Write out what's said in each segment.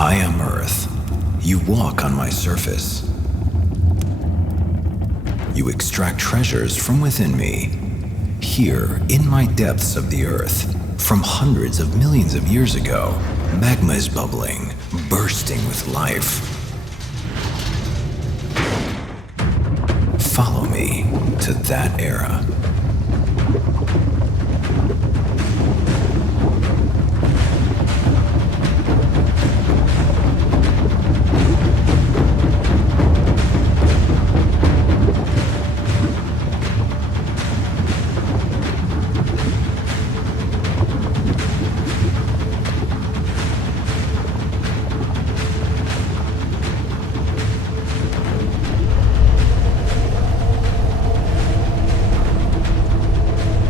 I am Earth. You walk on my surface. You extract treasures from within me. Here, in my depths of the Earth, from hundreds of millions of years ago, magma is bubbling, bursting with life. Follow me to that era.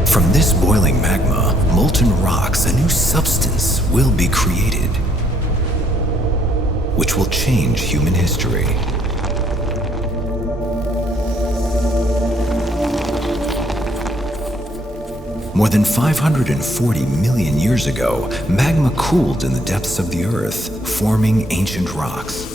From this boiling magma, molten rocks, a new substance will be created, which will change human history. More than 540 million years ago, magma cooled in the depths of the Earth, forming ancient rocks.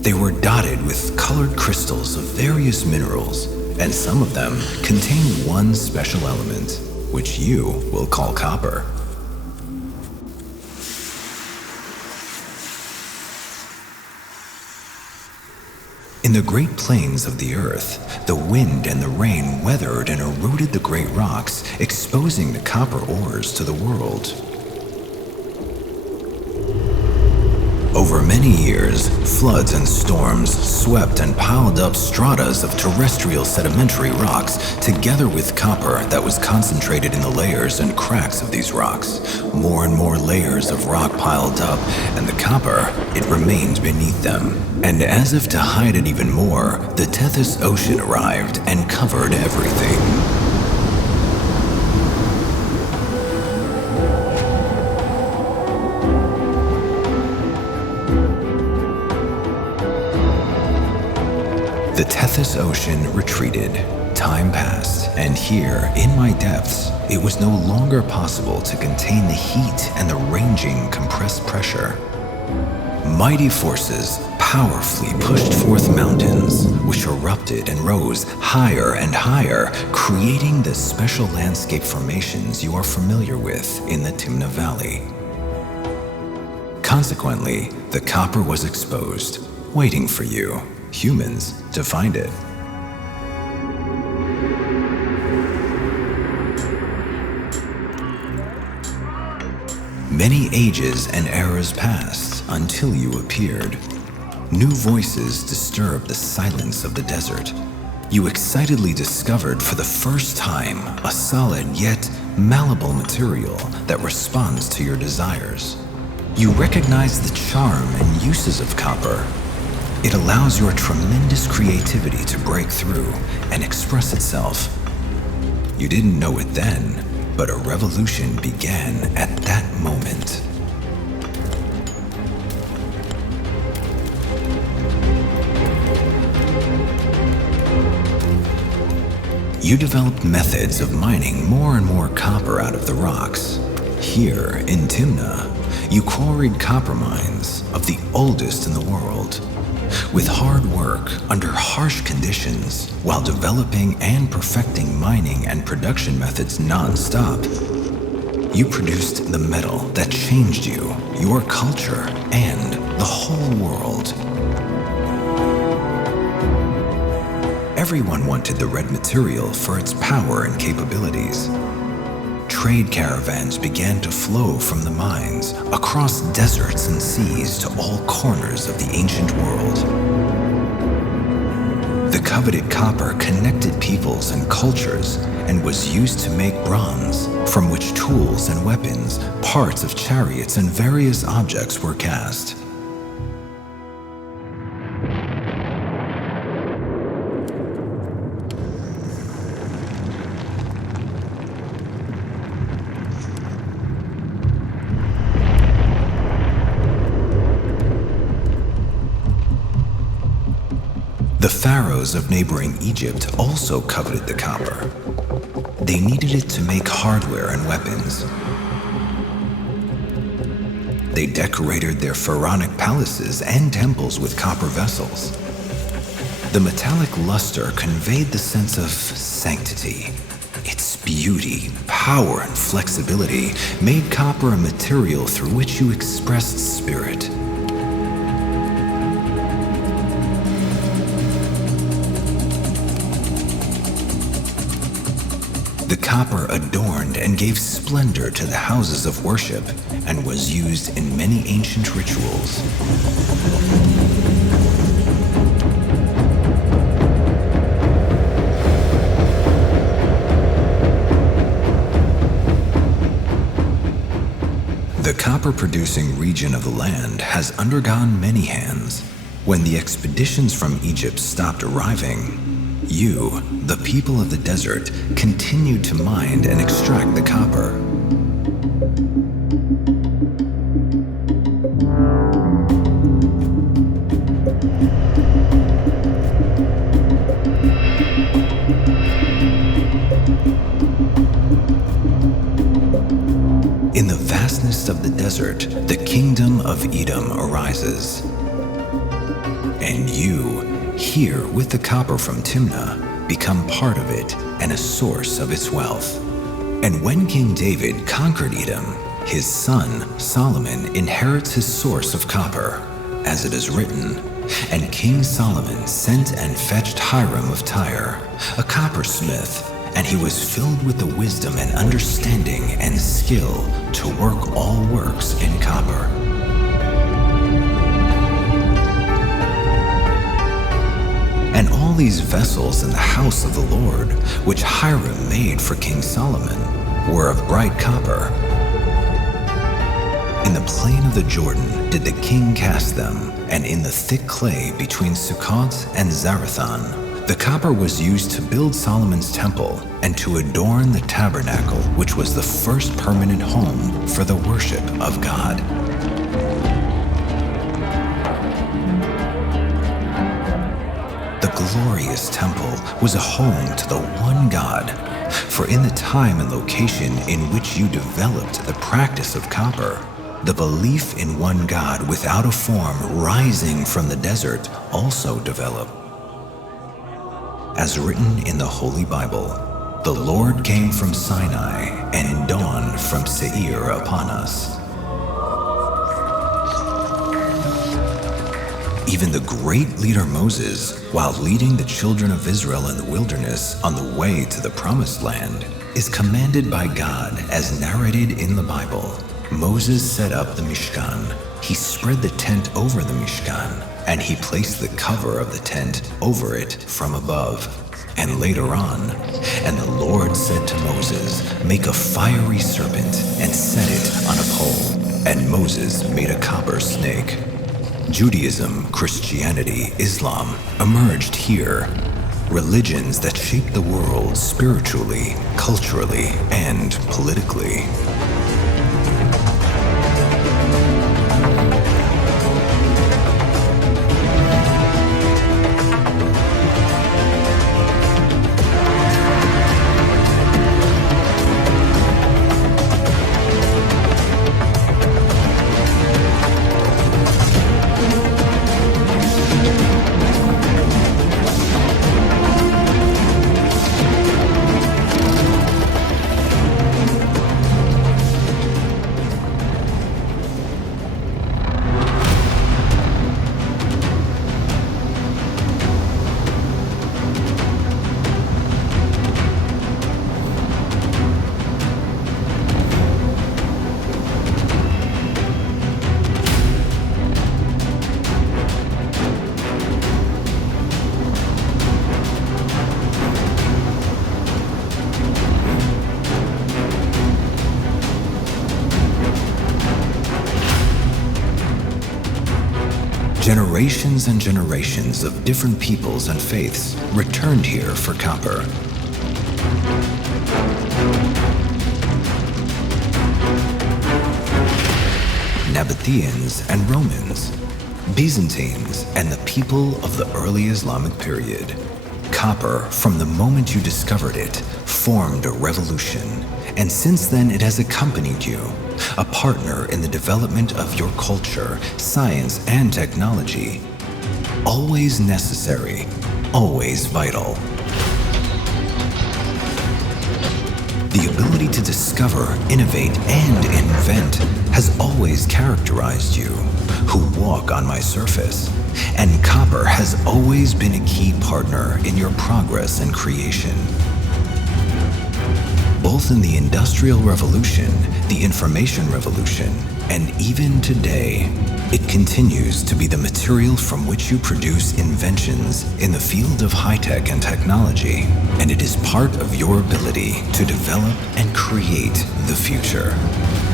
They were dotted with colored crystals of various minerals, and some of them contain one special element, which you will call copper. In the Great Plains of the Earth, the wind and the rain weathered and eroded the great rocks, exposing the copper ores to the world. Over many years, floods and storms swept and piled up stratas of terrestrial sedimentary rocks, together with copper that was concentrated in the layers and cracks of these rocks. More and more layers of rock piled up, and the copper, it remained beneath them. And as if to hide it even more, the Tethys Ocean arrived and covered everything. The Tethys Ocean retreated. Time passed, and here, in my depths, it was no longer possible to contain the heat and the ranging compressed pressure. Mighty forces powerfully pushed forth mountains, which erupted and rose higher and higher, creating the special landscape formations you are familiar with in the Timna Valley. Consequently, the copper was exposed, waiting for you, humans, to find it. Many ages and eras passed until you appeared. New voices disturbed the silence of the desert. You excitedly discovered for the first time a solid yet malleable material that responds to your desires. You recognize the charm and uses of copper. It allows your tremendous creativity to break through and express itself. You didn't know it then, but a revolution began at that moment. You developed methods of mining more and more copper out of the rocks. Here in Timna, you quarried copper mines of the oldest in the world. With hard work under harsh conditions, while developing and perfecting mining and production methods non-stop, you produced the metal that changed you, your culture, and the whole world. Everyone wanted the red material for its power and capabilities. Trade caravans began to flow from the mines across deserts and seas to all corners of the ancient world. The coveted copper connected peoples and cultures and was used to make bronze, from which tools and weapons, parts of chariots, and various objects were cast. The pharaohs of neighboring Egypt also coveted the copper. They needed it to make hardware and weapons. They decorated their pharaonic palaces and temples with copper vessels. The metallic luster conveyed the sense of sanctity. Its beauty, power, and flexibility made copper a material through which you expressed spirit. The copper adorned and gave splendor to the houses of worship and was used in many ancient rituals. The copper-producing region of the land has undergone many hands. When the expeditions from Egypt stopped arriving, you, the people of the desert, continued to mine and extract the copper. In the vastness of the desert, the kingdom of Edom arises. And you, here with the copper from Timnah, become part of it and a source of its wealth. And when King David conquered Edom, his son Solomon inherits his source of copper, as it is written, "And King Solomon sent and fetched Hiram of Tyre, a coppersmith, and he was filled with the wisdom and understanding and skill to work all works in copper." And all these vessels in the house of the Lord, which Hiram made for King Solomon, were of bright copper. In the plain of the Jordan did the king cast them, and in the thick clay between Sukkot and Zarethan. The copper was used to build Solomon's temple and to adorn the tabernacle, which was the first permanent home for the worship of God. The glorious temple was a home to the one God, for in the time and location in which you developed the practice of copper, the belief in one God without a form rising from the desert also developed. As written in the Holy Bible, the Lord came from Sinai and dawned from Seir upon us. Even the great leader Moses, while leading the children of Israel in the wilderness on the way to the promised land, is commanded by God as narrated in the Bible. Moses set up the Mishkan. He spread the tent over the Mishkan, and he placed the cover of the tent over it from above. And later on, "And the Lord said to Moses, make a fiery serpent and set it on a pole. And Moses made a copper snake." Judaism, Christianity, Islam emerged here. Religions that shaped the world spiritually, culturally, and politically. Generations and generations of different peoples and faiths returned here for copper. Nabateans and Romans, Byzantines, and the people of the early Islamic period. Copper, from the moment you discovered it, formed a revolution, And since then, it has accompanied you, a partner in the development of your culture, science, and technology. Always necessary, always vital. The ability to discover, innovate, and invent has always characterized you, who walk on my surface. And copper has always been a key partner in your progress and creation. Both in the Industrial Revolution, the Information Revolution, and even today, it continues to be the material from which you produce inventions in the field of high-tech and technology, and it is part of your ability to develop and create the future.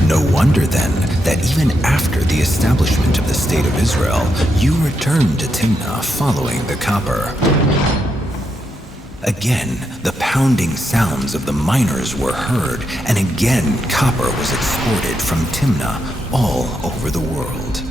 No wonder then that even after the establishment of the State of Israel, you returned to Timnah following the copper. Again, the pounding sounds of the miners were heard, and again copper was exported from Timnah all over the world.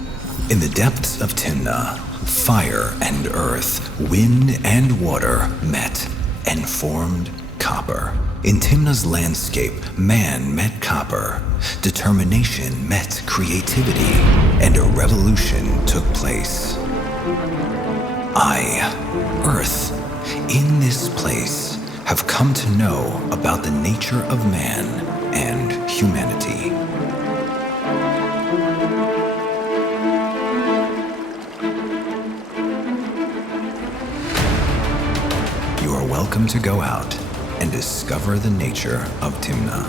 In the depths of Timnah, fire and earth, wind and water met and formed copper. In Timnah's landscape, man met copper, determination met creativity, and a revolution took place. I, Earth, in this place, have come to know about the nature of man and humanity. You are welcome to go out and discover the nature of Timnah.